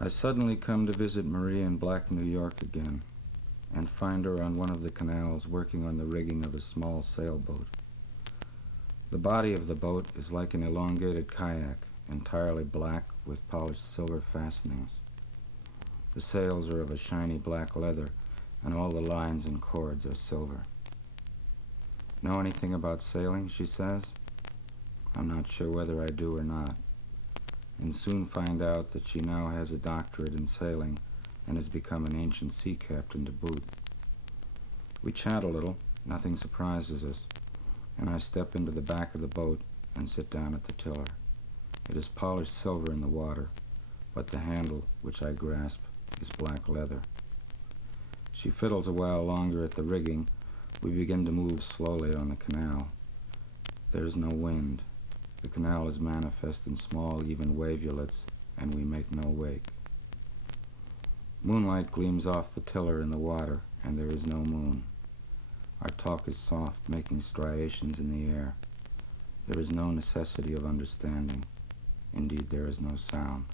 I suddenly come to visit Marie in Black New York again, and find her on one of the canals working on the rigging of a small sailboat. The body of the boat is like an elongated kayak, entirely black with polished silver fastenings. The sails are of a shiny black leather, and all the lines and cords are silver. Know anything about sailing, she says? I'm not sure whether I do or not, and soon find out that she now has a doctorate in sailing and has become an ancient sea captain to boot. We chat a little, nothing surprises us, and I step into the back of the boat and sit down at the tiller. It is polished silver in the water, but the handle, which I grasp, is black leather. She fiddles a while longer at the rigging. We begin to move slowly on the canal. There is no wind. The canal is manifest in small, even wavulets, and we make no wake. Moonlight gleams off the tiller in the water, and there is no moon. Our talk is soft, making striations in the air. There is no necessity of understanding. Indeed, there is no sound.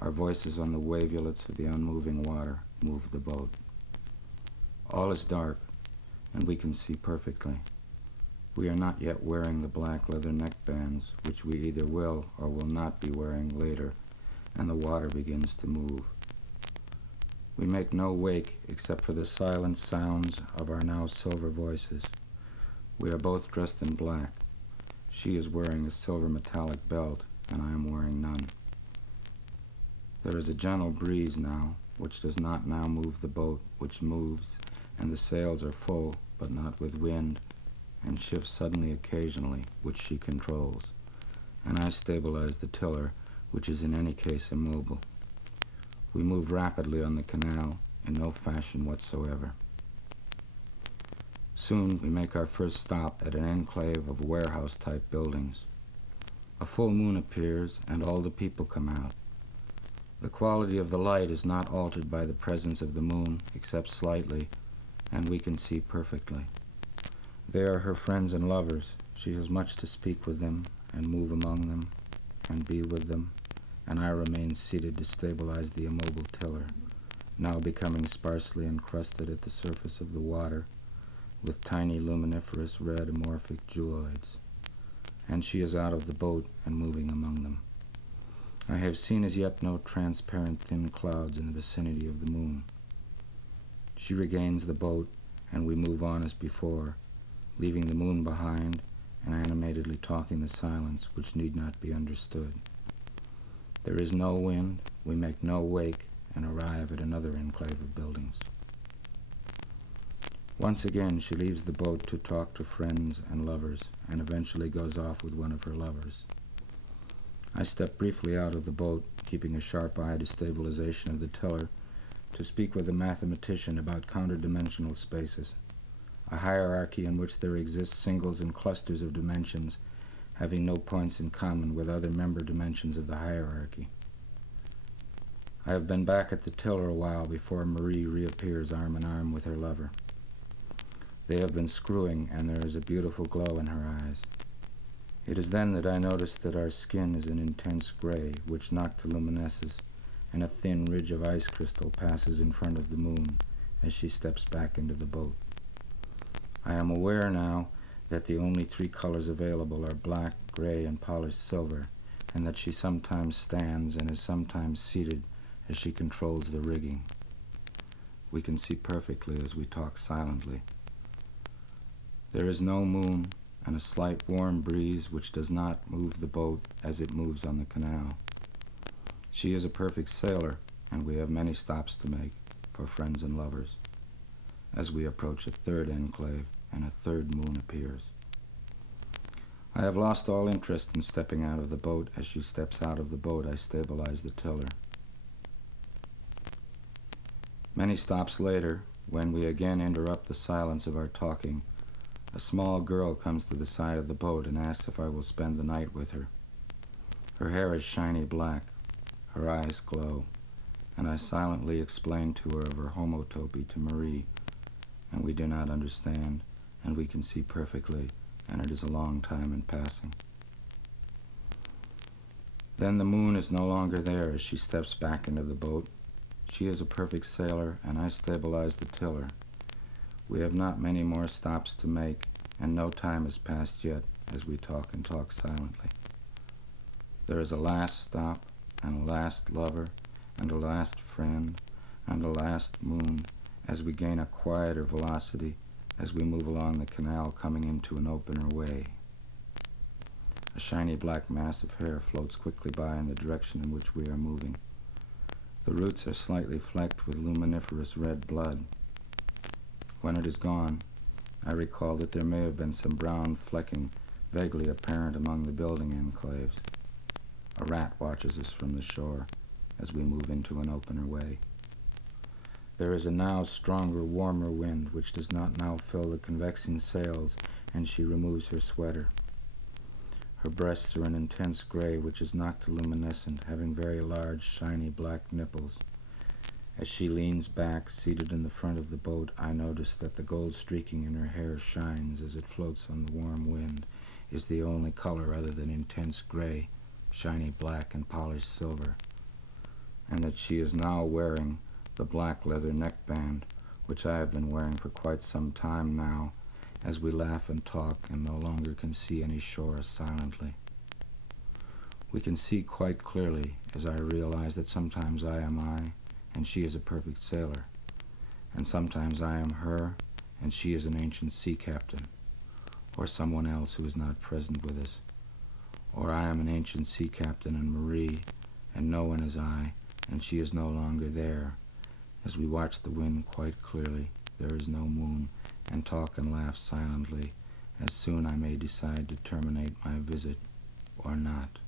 Our voices on the wavulets of the unmoving water move the boat. All is dark, and we can see perfectly. We are not yet wearing the black leather neckbands, which we either will or will not be wearing later, and the water begins to move. We make no wake except for the silent sounds of our now silver voices. We are both dressed in black. She is wearing a silver metallic belt, and I am wearing none. There is a gentle breeze now, which does not now move the boat, which moves, and the sails are full, but not with wind, and shifts suddenly occasionally, which she controls, and I stabilize the tiller, which is in any case immobile. We move rapidly on the canal, in no fashion whatsoever. Soon we make our first stop at an enclave of warehouse-type buildings. A full moon appears, and all the people come out. The quality of the light is not altered by the presence of the moon, except slightly, and we can see perfectly. They are her friends and lovers. She has much to speak with them, and move among them, and be with them, and I remain seated to stabilize the immobile tiller, now becoming sparsely encrusted at the surface of the water, with tiny luminiferous red amorphic jewelloids, and she is out of the boat and moving among them. I have seen as yet no transparent thin clouds in the vicinity of the moon. She regains the boat, and we move on as before, leaving the moon behind and animatedly talking the silence which need not be understood. There is no wind, we make no wake, and arrive at another enclave of buildings. Once again she leaves the boat to talk to friends and lovers, and eventually goes off with one of her lovers. I step briefly out of the boat, keeping a sharp eye to stabilization of the tiller, to speak with a mathematician about counter-dimensional spaces, a hierarchy in which there exist singles and clusters of dimensions having no points in common with other member dimensions of the hierarchy. I have been back at the tiller a while before Marie reappears arm in arm with her lover. They have been screwing, and there is a beautiful glow in her eyes. It is then that I notice that our skin is an intense gray, which noctiluminesces, and a thin ridge of ice crystal passes in front of the moon as she steps back into the boat. I am aware now that the only three colors available are black, gray, and polished silver, and that she sometimes stands and is sometimes seated as she controls the rigging. We can see perfectly as we talk silently. There is no moon, and a slight warm breeze which does not move the boat as it moves on the canal. She is a perfect sailor, and we have many stops to make for friends and lovers. As we approach a third enclave, and a third moon appears. I have lost all interest in stepping out of the boat. As she steps out of the boat, I stabilize the tiller. Many stops later, when we again interrupt the silence of our talking, a small girl comes to the side of the boat and asks if I will spend the night with her. Her hair is shiny black, her eyes glow, and I silently explain to her of her homotopy to Marie, and we do not understand, and we can see perfectly, and it is a long time in passing. Then the moon is no longer there as she steps back into the boat. She is a perfect sailor, and I stabilize the tiller. We have not many more stops to make, and no time has passed yet as we talk and talk silently. There is a last stop, and a last lover, and a last friend, and a last moon as we gain a quieter velocity as we move along the canal coming into an opener way. A shiny black mass of hair floats quickly by in the direction in which we are moving. The roots are slightly flecked with luminiferous red blood. When it is gone, I recall that there may have been some brown flecking vaguely apparent among the building enclaves. A rat watches us from the shore as we move into an opener way. There is a now stronger, warmer wind which does not now fill the convexing sails, and she removes her sweater. Her breasts are an intense gray which is noctiluminescent, having very large, shiny black nipples. As she leans back, seated in the front of the boat, I notice that the gold streaking in her hair shines as it floats on the warm wind, is the only color other than intense gray, shiny black, and polished silver, and that she is now wearing the black leather neckband, which I have been wearing for quite some time now, as we laugh and talk and no longer can see any shore silently. We can see quite clearly, as I realize that sometimes I am I, and she is a perfect sailor, and sometimes I am her, and she is an ancient sea captain, or someone else who is not present with us, or I am an ancient sea captain and Marie, and no one is I, and she is no longer there. As we watch the wind quite clearly, there is no moon, and talk and laugh silently, as soon I may decide to terminate my visit or not.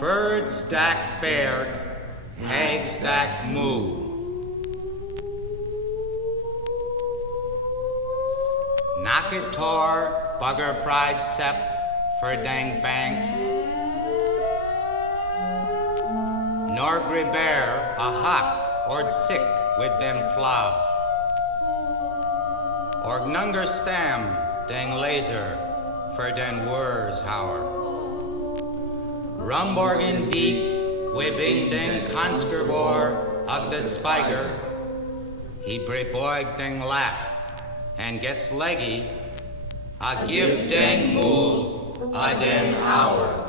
Bird stack berg, hag stack moo. Knockator, bugger fried sep, ferdang banks. Norgri bear, a hawk, ord sick with them flow. Orgnunger stam, dang laser, for den wurs hour. Rumborgen deek, wibbing den conscribor, ug the spiker. He breboig den lap, and gets leggy. A give den mool, a den hour.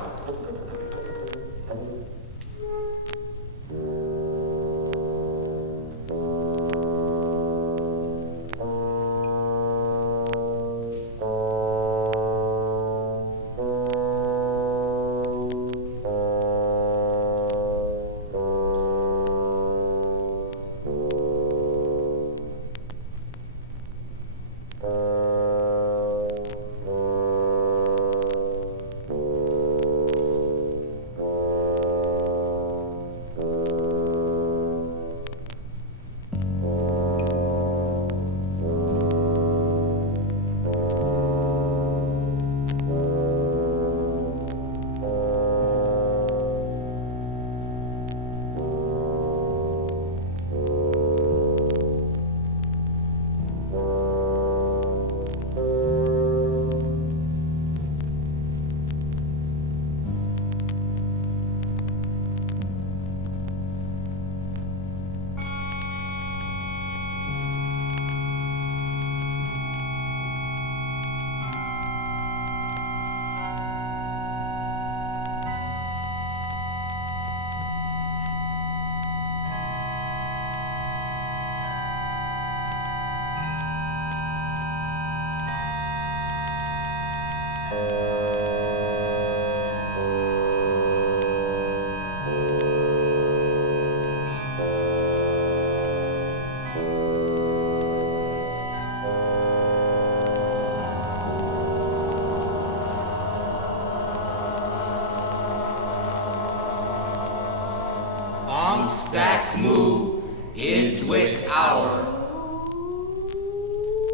Stack moo, Inswick hour.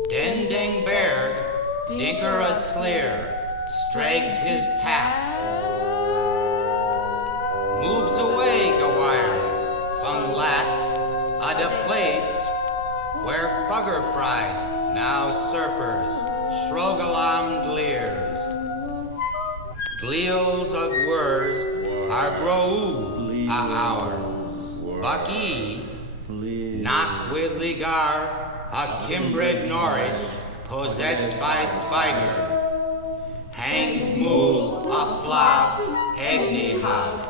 Dending berg, dinker a sleer, strags his path. Moves away, Gawire, fung lat, ada plates, where bugger fried, now serpers, shrogalam leers. Gleals ug wurs, are grou a hour. Bucky, knock with Ligar, a Kimbrid Norwich, possessed by Spiker. Hangs mool, a flop, egni hog.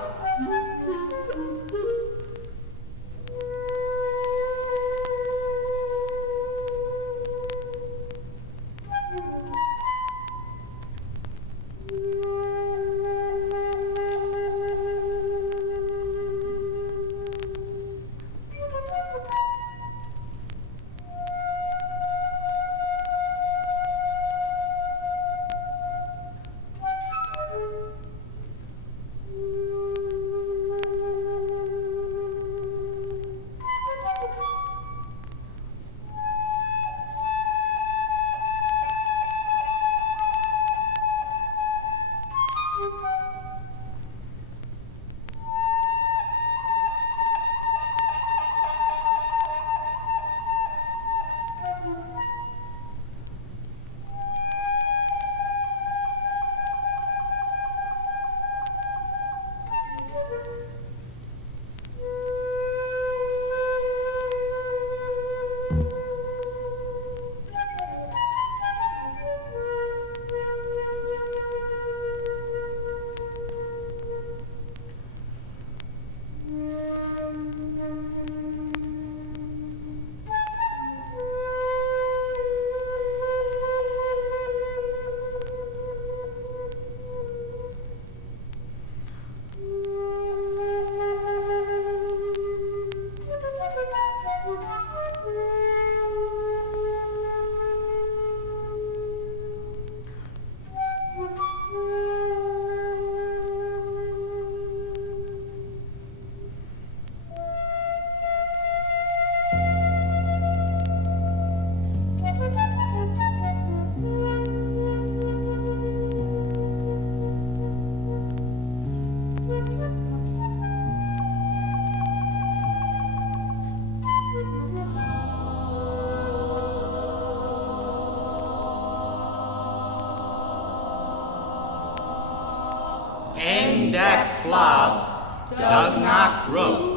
Ein dak flab, dug knock rook.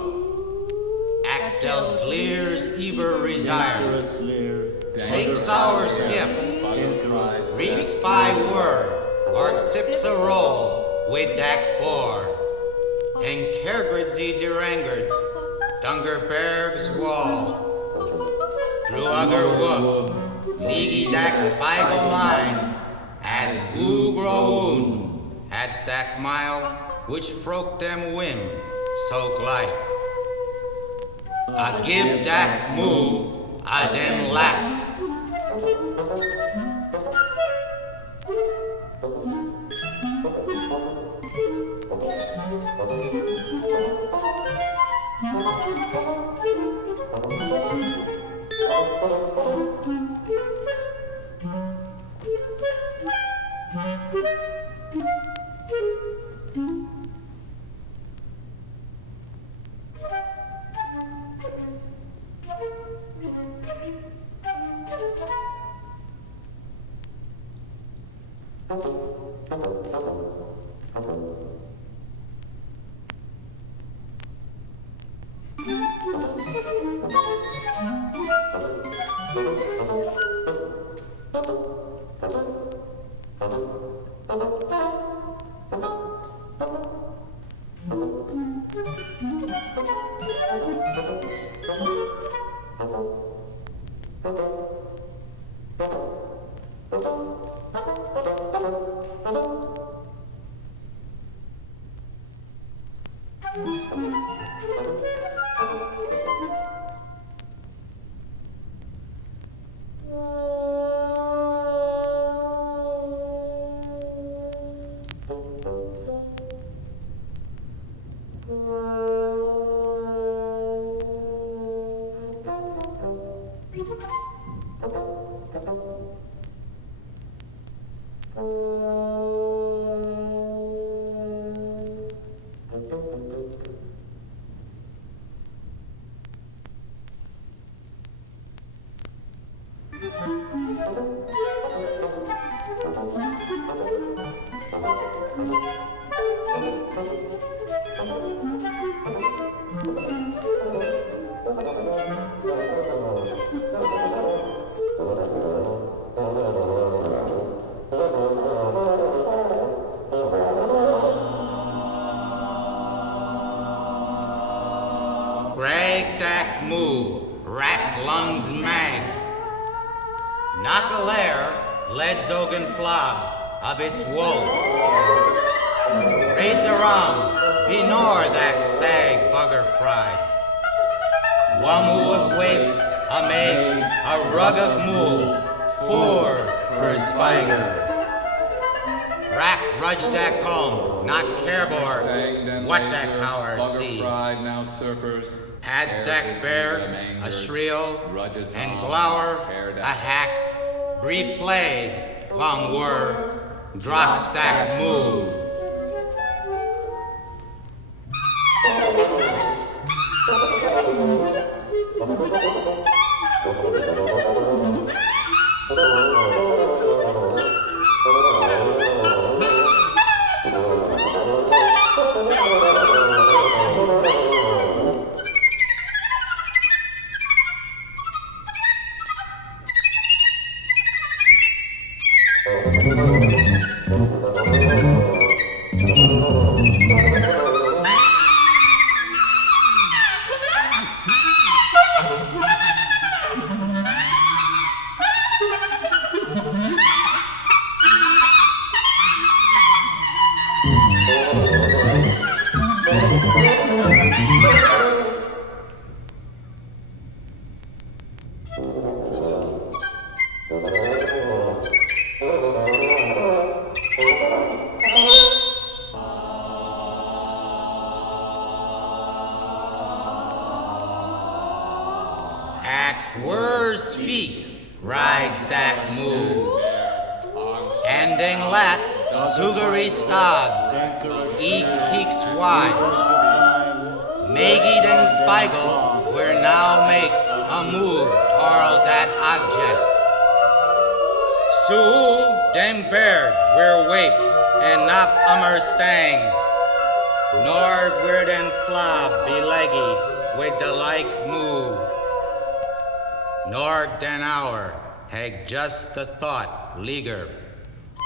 Act del clears ever resire. Takes our skip, reefs by word, or sips a roll with dak bore. En kergrid ze derangerds, dunger bergs wall. Through ugger wood, nigi dak spiegel line, as goo grown, had stack mile, which froke them whim, so glide. I give dak moo, I dem lacked. Break dak moo, rat lungs mag. Knock a lair, lead zogan flab, of its wool. Raids around, benor that sag bugger fried. Wamu of wait, a meg, a rugugmool, for spiger. Rack rudge dak home, not carebor, what that power see. Now surfers, Had stack bear, a shriel, and glower, a hax, brief flag, von were, drock stack move. Where's feet, ride stack move. Ending lat, sugary stag, e keeks wide. Megi den spiegel, we're now make a move toward that object. Sue den bear, we're wake. and nap stang, nor weird and flab be leggy with the like move, nor den hour hag just the thought leager,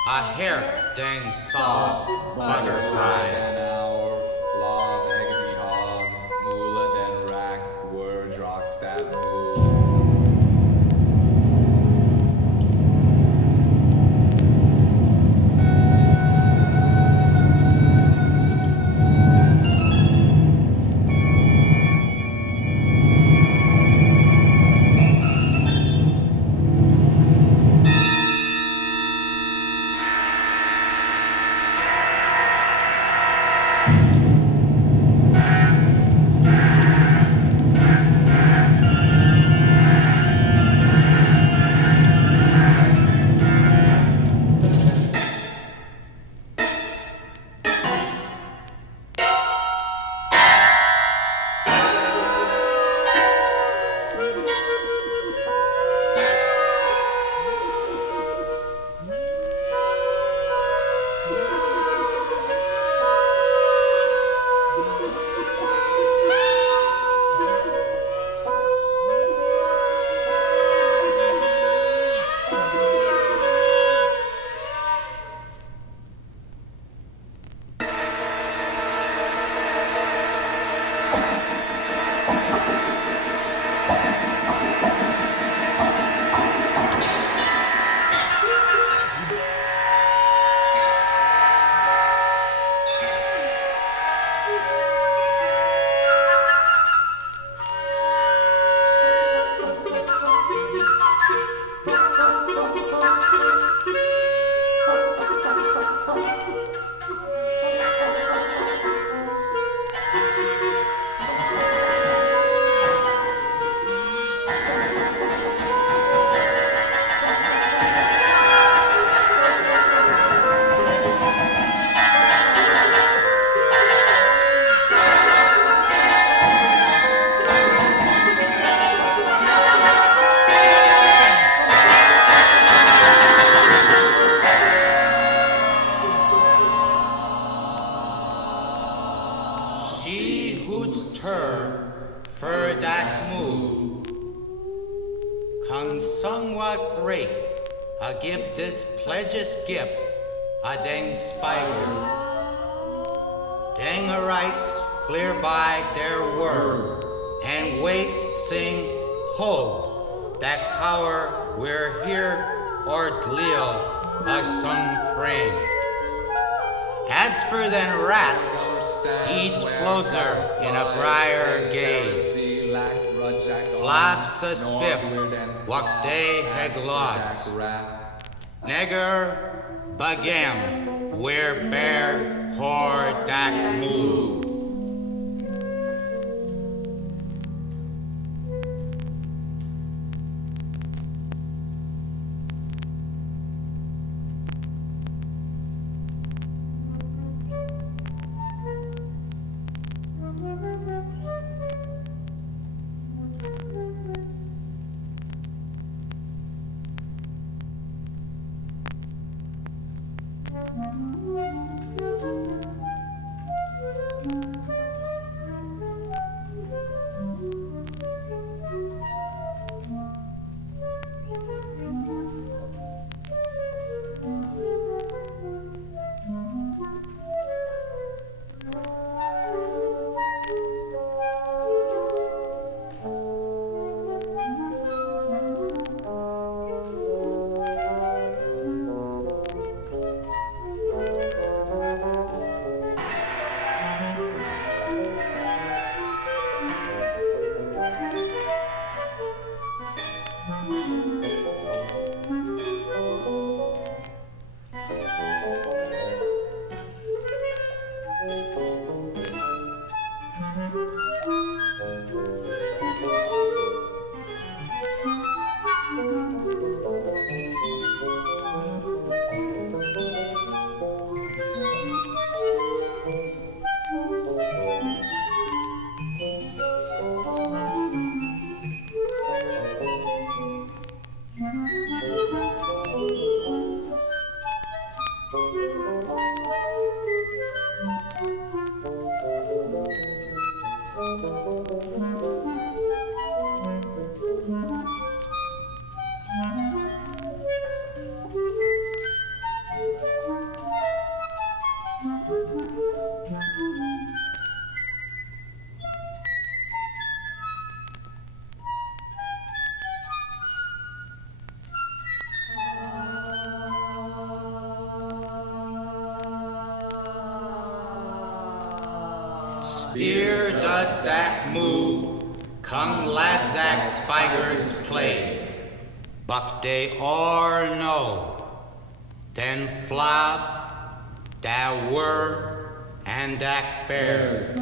a hair den saw butterfly. Den hour flab eggy hog, moola den rack, word rocks that move. Skip a dang spider. Dang a rights clear by their word and wait sing ho that cower we're here or gleo a some crane. As for then rat, each floatser in a briar gaze, flaps a spiff what they had lost. Negger, bagam, where bear, hor, dak, move. Steer duds that moo, kung ladzak spigers plays, buck day or no, den flop, da whir, and dak bear,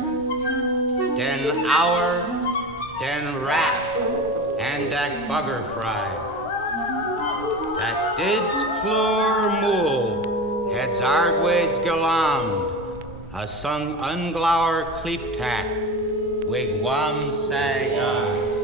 den hour, den rat, and dak bugger fry. That dids clor mool, heads arguades galamd, a sung unglower cleep tack, wigwam sagas.